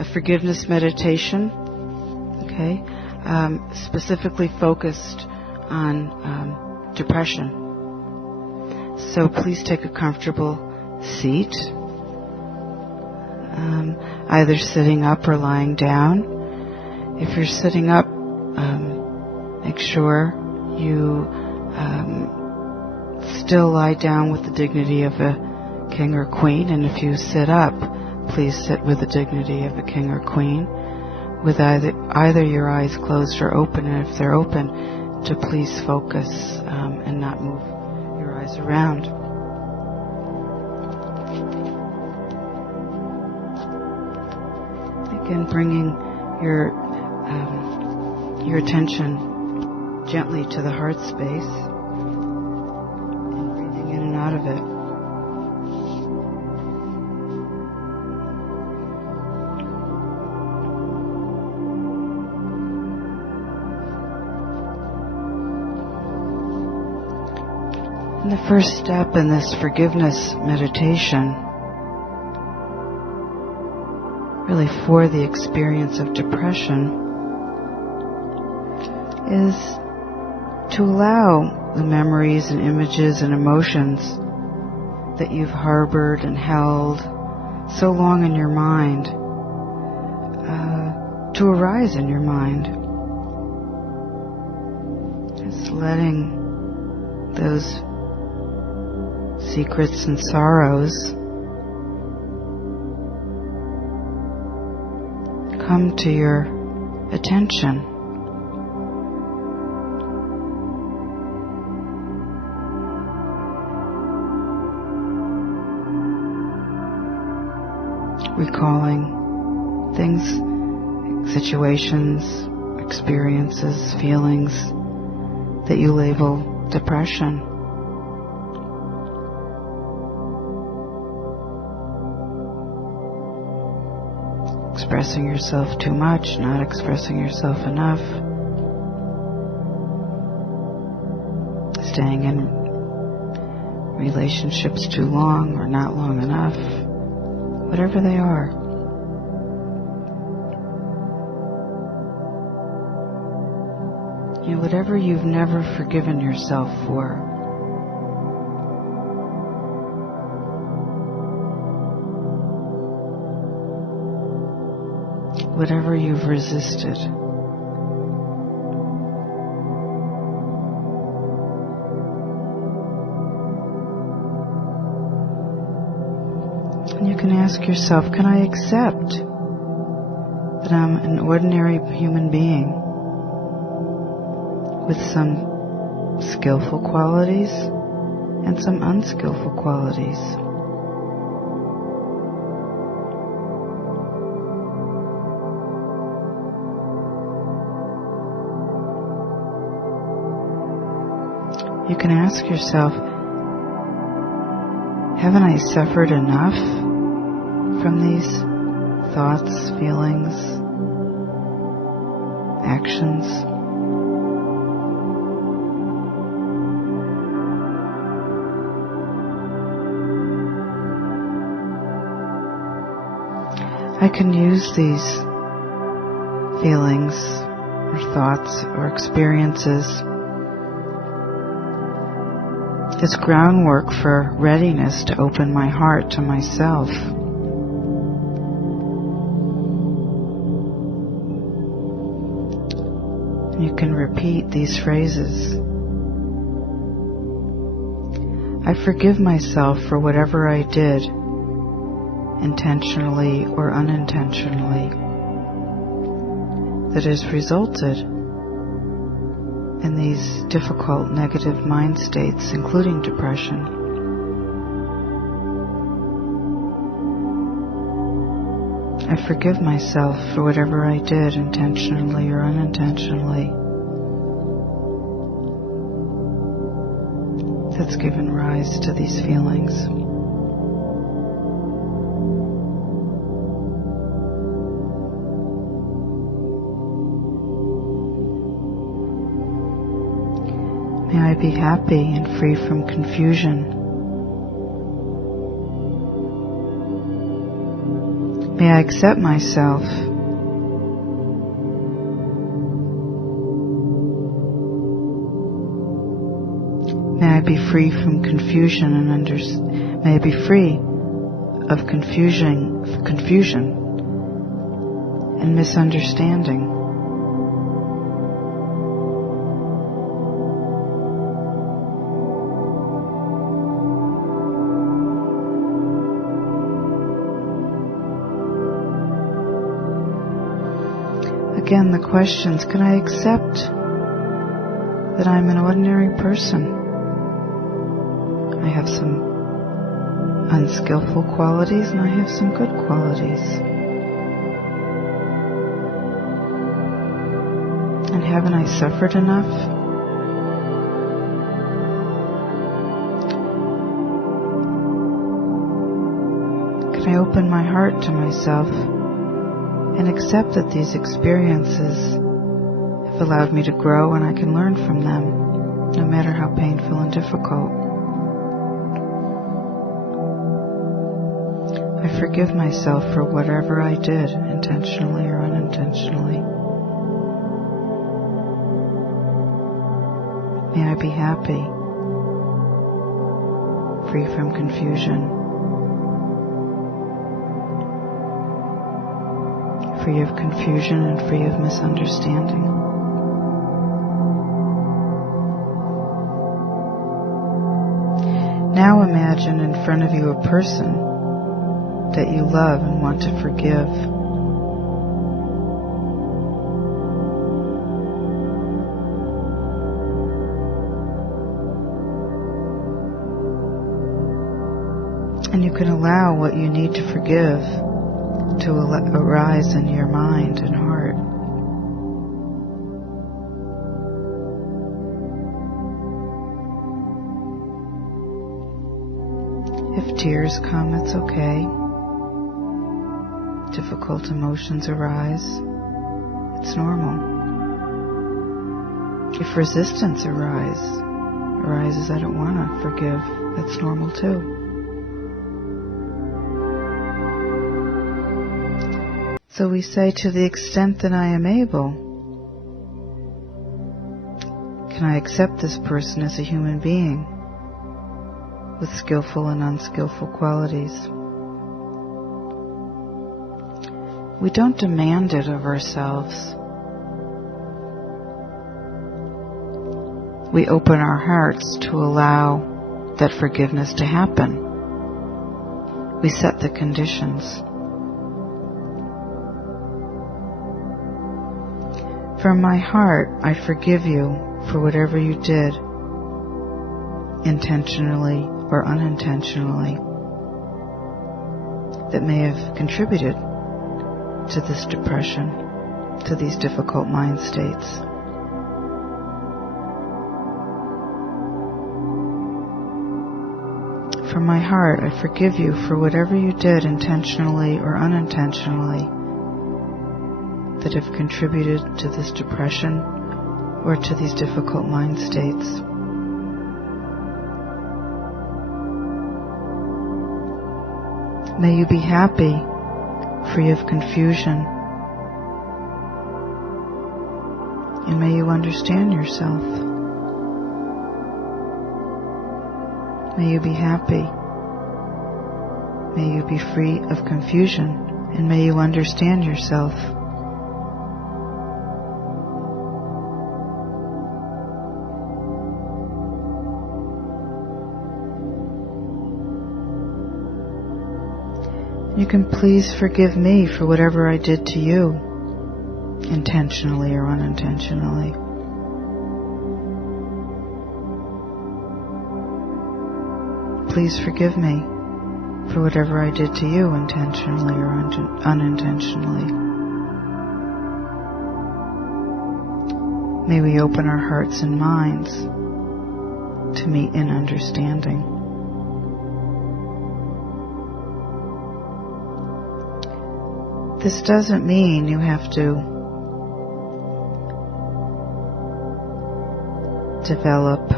a forgiveness meditation, okay, specifically focused on depression. So please take a comfortable seat, either sitting up or lying down. If you're sitting up, make sure you still lie down with the dignity of a king or queen, and if you sit up, please sit with the dignity of a king or queen, with either your eyes closed or open, and if they're open, to please focus and not move your eyes around. Again, bringing your attention gently to the heart space and breathing in and out of it. And the first step in this forgiveness meditation, really for the experience of depression, is to allow the memories and images and emotions that you've harbored and held so long in your mind to arise in your mind. Just letting those secrets and sorrows come to your attention. Recalling things, situations, experiences, feelings that you label depression. Expressing yourself too much, not expressing yourself enough. Staying in relationships too long or not long enough. Whatever they are. You know, whatever you've never forgiven yourself for. Whatever you've resisted. And you can ask yourself, can I accept that I'm an ordinary human being with some skillful qualities and some unskillful qualities? You can ask yourself, haven't I suffered enough from these thoughts, feelings, actions? I can use these feelings or thoughts or experiences as groundwork for readiness to open my heart to myself. You can repeat these phrases. I forgive myself for whatever I did, intentionally or unintentionally, that has resulted in these difficult negative mind states, including depression. I forgive myself for whatever I did, intentionally or unintentionally, that's given rise to these feelings. May I be happy and free from confusion. May I accept myself. May I be free from confusion and may I be free of confusion and misunderstanding. Again, the questions: can I accept that I'm an ordinary person? I have some unskillful qualities and I have some good qualities. And haven't I suffered enough? Can I open my heart to myself and accept that these experiences have allowed me to grow and I can learn from them, no matter how painful and difficult? I forgive myself for whatever I did, intentionally or unintentionally. May I be happy, free from confusion, free of confusion and free of misunderstanding. Now imagine in front of you a person that you love and want to forgive. And you can allow what you need to forgive to arise in your mind and heart. If tears come, it's okay. Difficult emotions arise, it's normal. If resistance arises, I don't want to forgive, that's normal too. So we say, to the extent that I am able, can I accept this person as a human being with skillful and unskillful qualities? We don't demand it of ourselves. We open our hearts to allow that forgiveness to happen. We set the conditions. From my heart, I forgive you for whatever you did, intentionally or unintentionally, that may have contributed to this depression, to these difficult mind states. From my heart, I forgive you for whatever you did, intentionally or unintentionally, that have contributed to this depression or to these difficult mind states. May you be happy, free of confusion, and may you understand yourself. May you be happy. May you be free of confusion, and may you understand yourself. You can please forgive me for whatever I did to you, intentionally or unintentionally. Please forgive me for whatever I did to you, intentionally or unintentionally. May we open our hearts and minds to meet in understanding. This doesn't mean you have to develop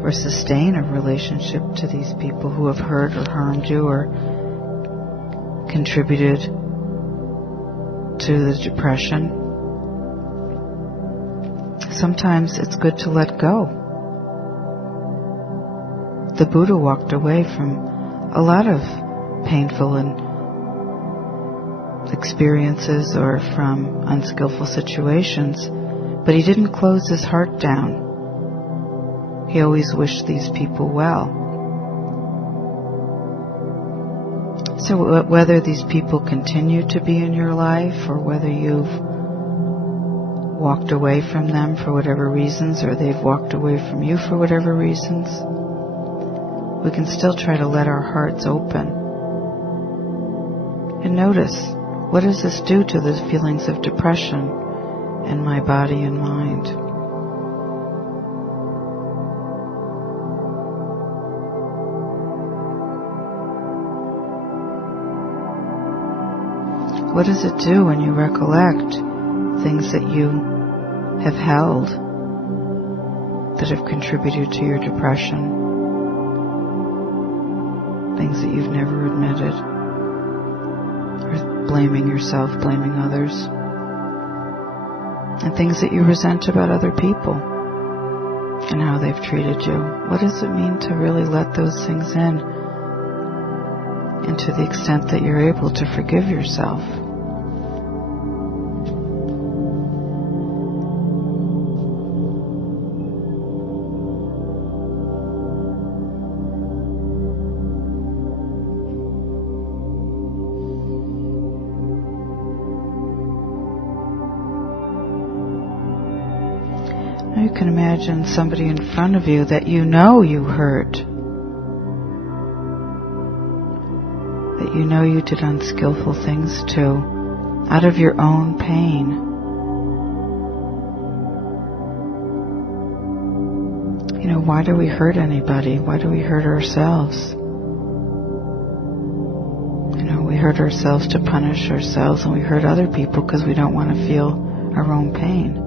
or sustain a relationship to these people who have hurt or harmed you or contributed to the depression, sometimes it's good to let go. The Buddha walked away from a lot of painful and experiences or from unskillful situations, but he didn't close his heart down. He always wished these people well. So whether these people continue to be in your life or whether you've walked away from them for whatever reasons or they've walked away from you for whatever reasons, we can still try to let our hearts open and notice, what does this do to the feelings of depression in my body and mind? What does it do when you recollect things that you have held that have contributed to your depression? Things that you've never admitted, or blaming yourself, blaming others, and things that you resent about other people and how they've treated you. What does it mean to really let those things in, and to the extent that you're able to forgive yourself? You can imagine somebody in front of you that you know you hurt, that you know you did unskillful things to, out of your own pain. You know, why do we hurt anybody? Why do we hurt ourselves? You know, we hurt ourselves to punish ourselves, and we hurt other people because we don't want to feel our own pain.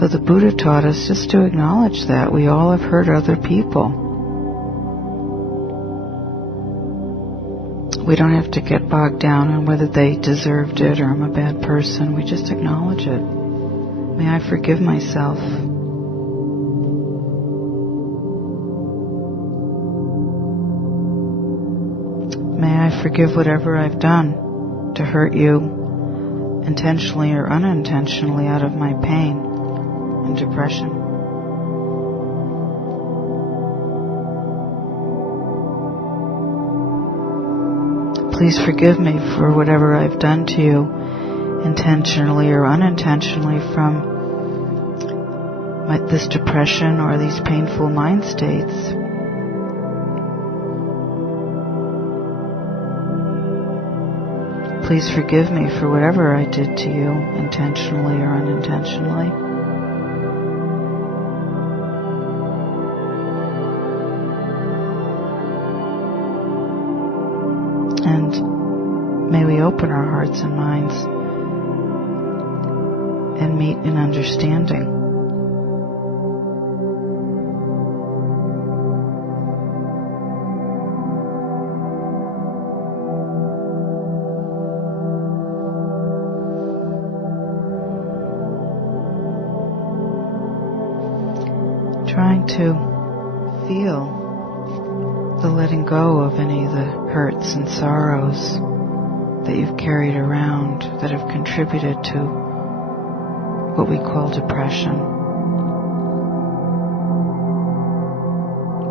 So the Buddha taught us just to acknowledge that. We all have hurt other people. We don't have to get bogged down on whether they deserved it or I'm a bad person. We just acknowledge it. May I forgive myself. May I forgive whatever I've done to hurt you, intentionally or unintentionally, out of my pain and depression. Please forgive me for whatever I've done to you, intentionally or unintentionally, from this depression or these painful mind states. Please forgive me for whatever I did to you, intentionally or unintentionally. And may we open our hearts and minds and meet in understanding. Trying to feel the letting go of any of the hurts and sorrows that you've carried around that have contributed to what we call depression.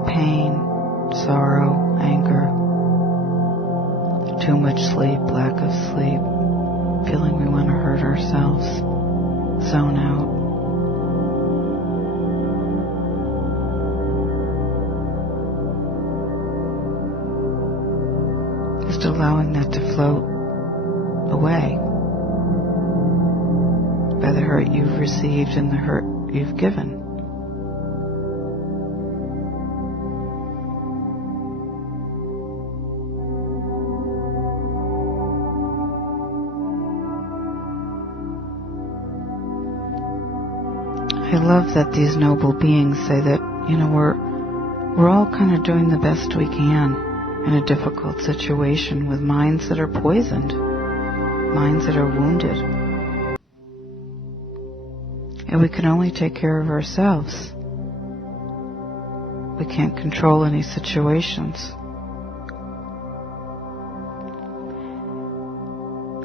Pain, sorrow, anger, too much sleep, lack of sleep, feeling we want to hurt ourselves, zone out. Just allowing that to float away by the hurt you've received and the hurt you've given. I love that these noble beings say that, we're all kind of doing the best we can. in a difficult situation with minds that are poisoned, minds that are wounded. And we can only take care of ourselves. We can't control any situations.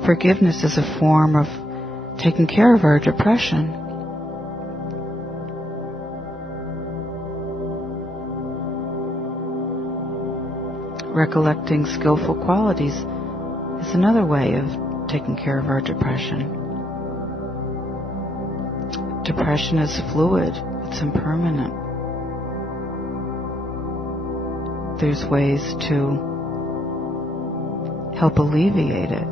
Forgiveness is a form of taking care of our depression. Recollecting skillful qualities is another way of taking care of our depression. Depression is fluid, it's impermanent. There's ways to help alleviate it.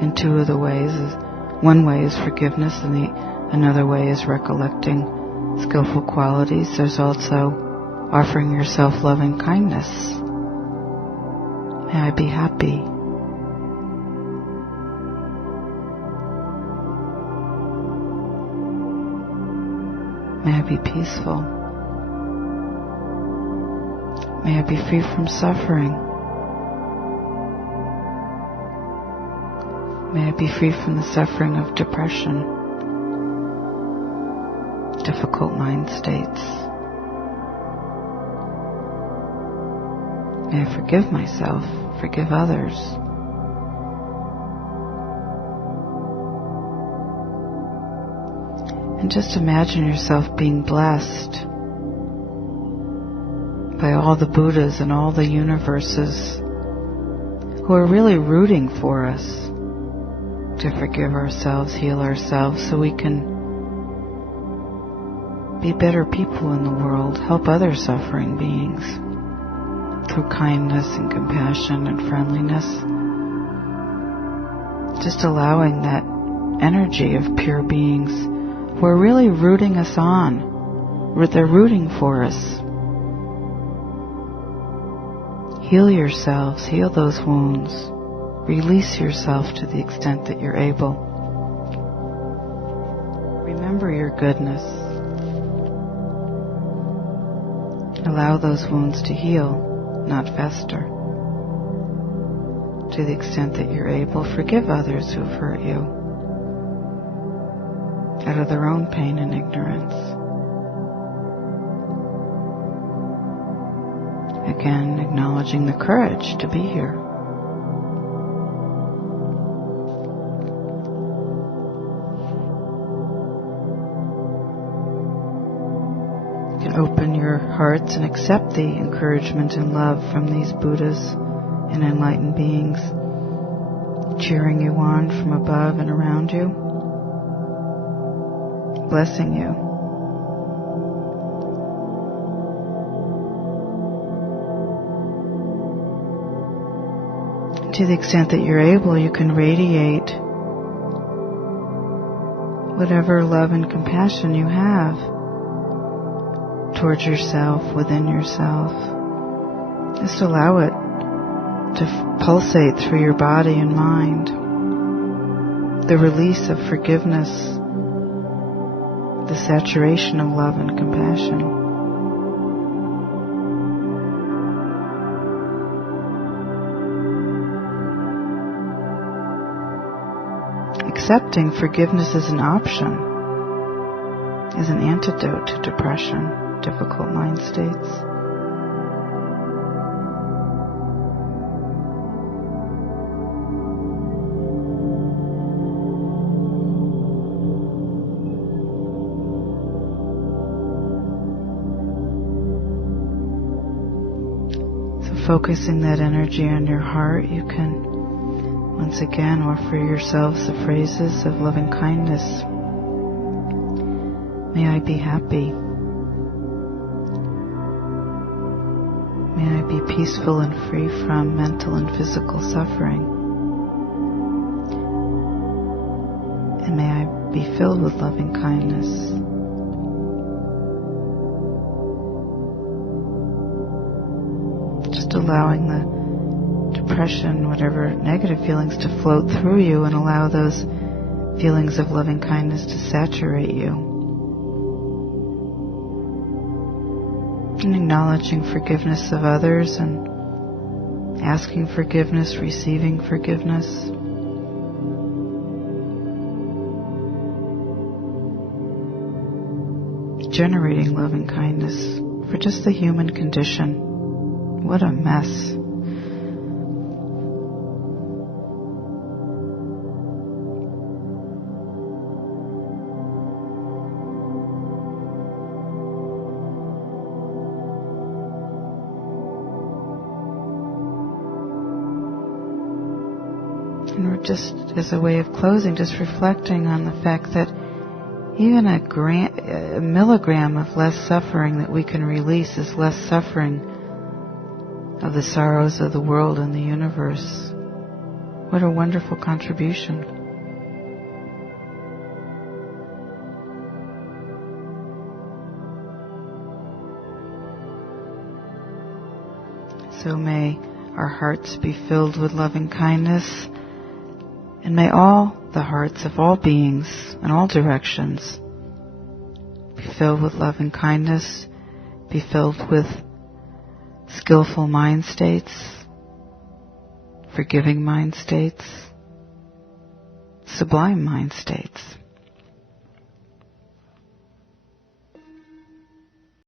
And two of the ways is, one way is forgiveness and another way is recollecting skillful qualities. There's also offering yourself loving kindness. May I be happy. May I be peaceful. May I be free from suffering. May I be free from the suffering of depression, difficult mind states. May I forgive myself, forgive others. And just imagine yourself being blessed by all the Buddhas and all the universes who are really rooting for us to forgive ourselves, heal ourselves, so we can be better people in the world, help other suffering beings through kindness and compassion and friendliness. Just allowing that energy of pure beings who are really rooting us on. They're rooting for us. Heal yourselves, heal those wounds. Release yourself to the extent that you're able. Remember your goodness. Allow those wounds to heal, not fester. To the extent that you're able, forgive others who've hurt you out of their own pain and ignorance. Again, acknowledging the courage to be here. You can open your hearts and accept the encouragement and love from these Buddhas and enlightened beings, cheering you on from above and around you, blessing you. To the extent that you're able, you can radiate whatever love and compassion you have towards yourself, within yourself. Just allow it to pulsate through your body and mind. The release of forgiveness, the saturation of love and compassion. Accepting forgiveness as an option, is an antidote to depression, difficult mind states. So focusing that energy on your heart, you can once again offer yourselves the phrases of loving kindness. May I be happy. May I be peaceful and free from mental and physical suffering. And may I be filled with loving kindness. Just allowing the depression, whatever negative feelings, to float through you and allow those feelings of loving kindness to saturate you. and acknowledging forgiveness of others and asking forgiveness, receiving forgiveness. Generating loving kindness for just the human condition. What a mess. And we're just, as a way of closing, just reflecting on the fact that even a milligram of less suffering that we can release is less suffering of the sorrows of the world and the universe. What a wonderful contribution. So may our hearts be filled with loving kindness, and may all the hearts of all beings in all directions be filled with loving kindness, be filled with skillful mind states, forgiving mind states, sublime mind states.